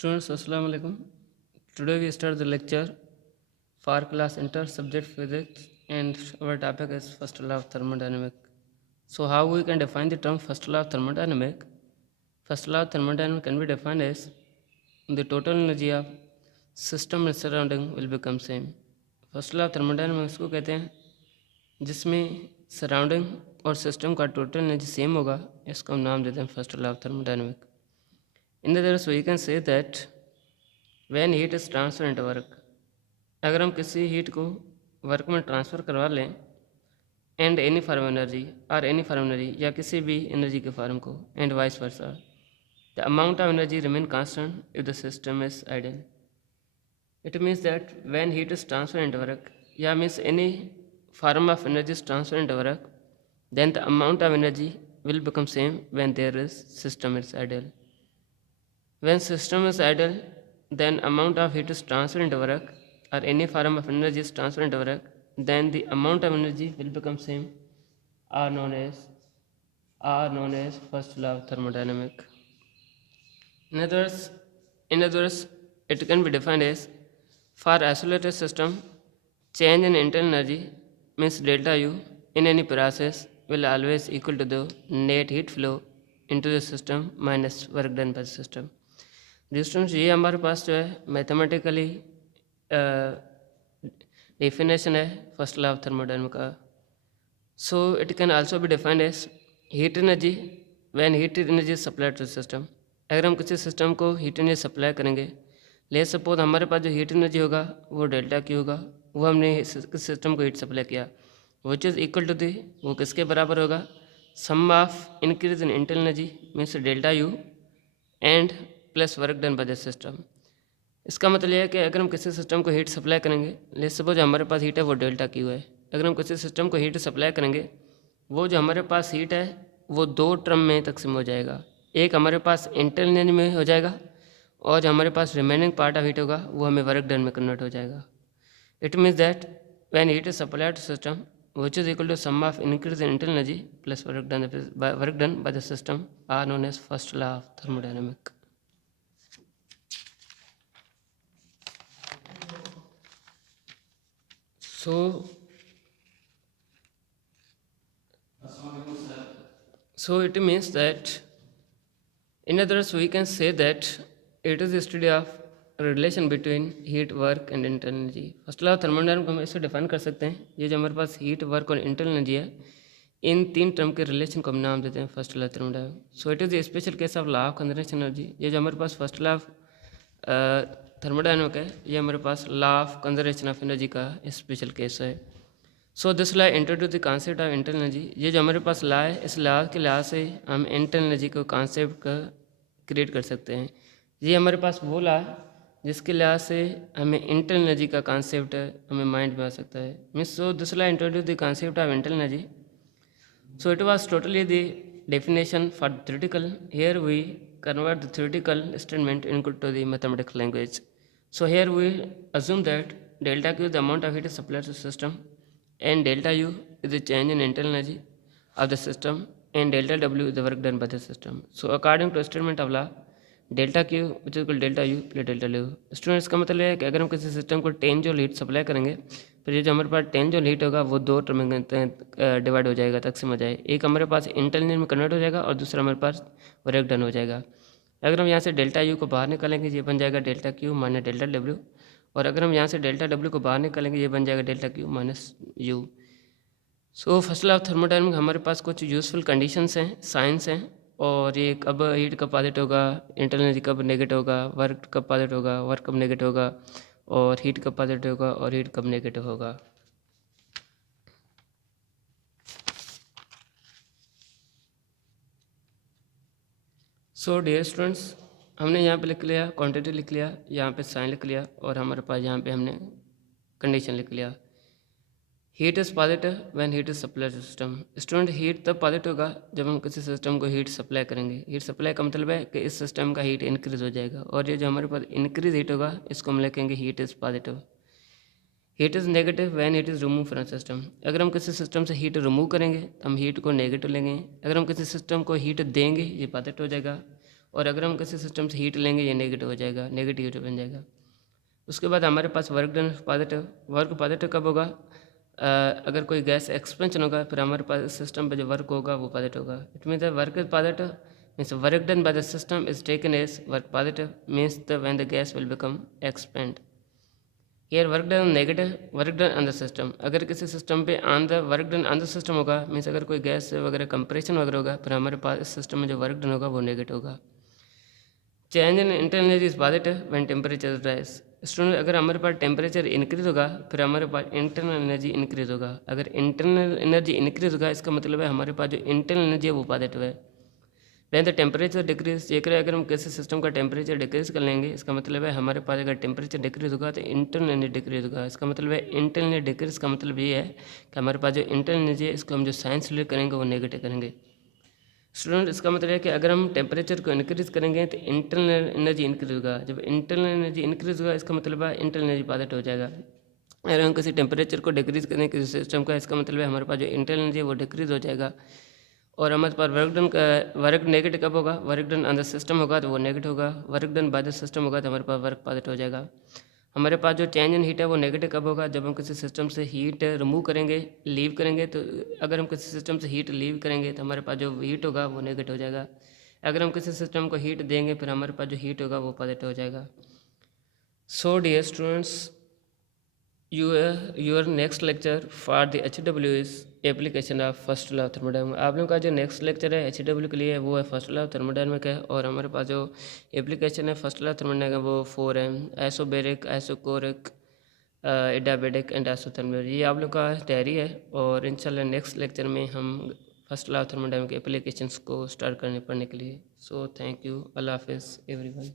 Students, Assalamu alaikum. Today we start the lecture for class inter subject physics, and our topic is first law of thermodynamics. So how we can define the term first law of thermodynamics? First law of thermodynamics can be defined as the total energy of system and surrounding will become same. First law of thermodynamics को कहते हैं जिसमें surrounding और system का total energy same होगा, इसको हम नाम देते हैं first law of thermodynamics. In other words, we can say that when heat is transferred into work, अगर हम किसी हीट को वर्क में ट्रांसफ़र करवा लें एंड एनी फॉर्म एनर्जी और एनी फॉर्म एनर्जी या किसी भी एनर्जी के फॉर्म को and vice versa, the amount of energy remain constant if the system is ideal. It means that when heat is transferred into work, yeah, means any form of energy is transferred into work, then the amount of energy will become same when there is system is idle. When system is idle, then amount of heat is transferred into work or any form of energy is transferred into work, then the amount of energy will become same, are known as first law of thermodynamics. In other words, it can be defined as for isolated system, change in internal energy means delta U in any process will always equal to the net heat flow into the system minus work done by the system. Students, ये हमारे पास जो है mathematically definition है first law of thermodynamics का. So it can also be defined as heat energy when heat energy supply to system. अगर हम किसी सिस्टम को हीट एनर्जी सप्लाई करेंगे, ले सपोज हमारे पास जो हीट एनर्जी होगा वो डेल्टा क्यू होगा, वो हमने किस सिस्टम को हीट सप्लाई किया, which is equal to the, वो किसके बराबर होगा, sum of increase in internal energy means delta U and plus work done by the system. इसका मतलब यह है कि अगर हम किसी सिस्टम को हीट सप्लाई करेंगे, ले सपोज हमारे पास हीट है वो डेल्टा क्यू है. अगर हम किसी सिस्टम को हीट सप्लाई करेंगे, वो जो हमारे पास हीट है वो दो टर्म में तकसीम हो जाएगा. एक हमारे पास इंटरनल एनर्जी में हो जाएगा और जो हमारे पास रिमेनिंग पार्ट ऑफ हीट होगा वो हमें वर्क डन में कन्वर्ट हो जाएगा. It means that when heat is supplied to system which is equal to sum of increase in internal energy plus work done by the system are known as first law of thermodynamics. So it means that, in other words, we can say that it is a study of relation between heat work and internal energy. First law of thermodynamics को हम ऐसे define कर सकते हैं, ये जो हमारे पास heat work और इंटरनल एनर्जी है, इन तीन टर्म के रिलेशन को हम नाम देते हैं first law of thermodynamics. So it is a special case of law of conservation energy. ये जो हमारे पास फर्स्ट लॉ ऑफ थर्मोडायनामिक्स है, ये हमारे पास law of conservation of energy का स्पेशल केस है. So this law introduce the concept of internal energy. ये जो हमारे पास लॉ है, इस लॉ के लिहाज से हम इंटरनल एनर्जी को कॉन्सेप्ट का क्रिएट कर सकते हैं. ये हमारे पास वो लॉ है जिसके लिहाज से हमें इंटरनल एनर्जी का कॉन्सेप्ट हमें माइंड में आ सकता है. Means so this law introduce the concept of internal energy. So it was totally the definition for theoretical. Here we convert the theoretical statement into the mathematical language. So here we assume that delta Q is the amount of heat supplied to the system, and delta U is the change in internal energy of the system, and delta W is the work done by the system. So according to statement of law, delta Q which is equal delta U plus delta ल्यू. Students का मतलब है कि अगर हम किसी system को 10 joule heat supply करेंगे, फिर ये जो हमारे पास 10 जूल हीट होगा वो दो टर्म में डिवाइड हो जाएगा, तकसीम हो जाए. एक हमारे पास इंटरनल में कन्वर्ट हो जाएगा और दूसरा हमारे पास वर्क डन हो जाएगा. अगर हम यहाँ से डेल्टा यू को बाहर निकालेंगे, ये बन जाएगा delta Q minus delta W, और अगर हम यहाँ से डेल्टा डब्ल्यू को बाहर निकालेंगे, ये बन जाएगा delta Q minus you. So first law of thermodynamics हमारे पास कुछ यूजफुल कंडीशंस हैं, साइंस हैं, और ये कब हीट कब पॉजिटिव होगा, इंटरनल एनर्जी कब नेगेटिव होगा, वर्क कब पॉजिटिव होगा, वर्क कब नेगेटिव होगा, और हीट कब पॉजिटिव होगा और हीट कब नेगेटिव होगा. सो डियर स्टूडेंट्स, हमने यहाँ पे लिख लिया क्वांटिटी, लिख लिया यहाँ पे साइन लिख लिया, और हमारे पास यहाँ पे हमने कंडीशन लिख लिया. Heat is positive when heat is supply to system. Student, heat तब पॉजिटिव होगा जब हम किसी सिस्टम को हीट सप्लाई करेंगे. हीट सप्लाई का मतलब है कि इस सिस्टम का हीट इंक्रीज हो जाएगा, और ये जो हमारे पास इंक्रीज हीट होगा इसको हम लिखेंगे heat is positive. Heat is negative when heat is remove from system. अगर हम किसी सिस्टम से हीट रिमूव करेंगे हम हीट को नेगेटिव लेंगे. अगर हम किसी सिस्टम को हीट देंगे ये पॉजिटिव हो जाएगा, और अगर हम किसी सिस्टम से हीट लेंगे ये नेगेटिव हो जाएगा, नेगेटिव हीट बन जाएगा। उसके बाद हमारे पास work done positive. Work positive कब होगा? अगर कोई गैस एक्सपेंशन होगा फिर हमारे पास सिस्टम पे जो वर्क होगा वो पॉजिटिव होगा। It means the work is positive means work done by the system is taken as work positive means the when the gas will become expand. Here work done negative, work done on the system. अगर किसी system पे on the work done on the system होगा means अगर कोई gas वगैरह compression वगैरह होगा फिर हमारे पास इस सिस्टम में जो वर्क डन होगा वो नेगेटिव होगा। Change in internal energy is positive when temperature rise. Student अगर हमारे पास टेम्परेचर इंक्रीज होगा फिर हमारे पास इंटरनल एनर्जी इंक्रीज होगा। अगर इंटरनल एनर्जी इंक्रीज होगा इसका मतलब है हमारे पास जो इंटरनल एनर्जी है वो पॉजिटिव है। वैन द टेम्परेचर डिक्रीज, ये करें अगर हम किसी सिस्टम का टेम्परेचर डिक्रीज कर लेंगे इसका मतलब है हमारे पास अगर टेम्परेचर डिक्रीज होगा तो इंटरनल एनर्जी डिक्रीज होगा। इसका मतलब है इंटरनल एनर्जी डिक्रीज का मतलब ये है कि हमारे पास जो इंटरनल एनर्जी है इसको हम जो साइंस रिलेट करेंगे वो नेगेटिव करेंगे। स्टूडेंट इसका मतलब है कि अगर हम टेम्परेचर को इंक्रीज करेंगे तो इंटरनल एनर्जी इंक्रीज होगा। जब इंटरनल एनर्जी इंक्रीज होगा इसका मतलब है इंटरनल एनर्जी पॉजिटिव हो जाएगा। अगर हम किसी टेम्परेचर को डिक्रीज करें किसी सिस्टम का इसका मतलब है हमारे पास जो इंटरनल एनर्जी है वो डिक्रीज हो जाएगा। और हमारे पास वर्क डन का वर्क नेगेटिव कब होगा? Work done on the system होगा तो वो नेगेटिव होगा, work done by the system होगा तो हमारे पास वर्क पॉजिटिव हो जाएगा। हमारे पास जो चेंज इन हीट है वो नेगेटिव कब होगा? जब हम किसी सिस्टम से हीट रिमूव करेंगे, लीव करेंगे। तो अगर हम किसी सिस्टम से हीट लीव करेंगे तो हमारे पास जो हीट होगा वो नेगेटिव हो जाएगा। अगर हम किसी सिस्टम को हीट देंगे फिर हमारे पास जो हीट होगा वो पॉजिटिव हो जाएगा। So dear students, your next lecture for the HW is application of first law of thermodynamics. आप लोगों का जो नेक्स्ट लेक्चर है HW के लिए वो है फर्स्ट लॉ ऑफ थर्मोडायनामिक्स है। और हमारे पास जो एप्लीकेशन है फर्स्ट लॉ ऑफ थर्मोडायनामिक्स वो 4 है, isobaric, isochoric, adiabatic and isothermal. ये आप लोग का तैयारी है और इंशाल्लाह नेक्स्ट लेक्चर में हम first law of thermodynamics applications को स्टार्ट करने पढ़ने के लिए। सो थैंक यू, अल्लाह हाफिज़ एवरीवन।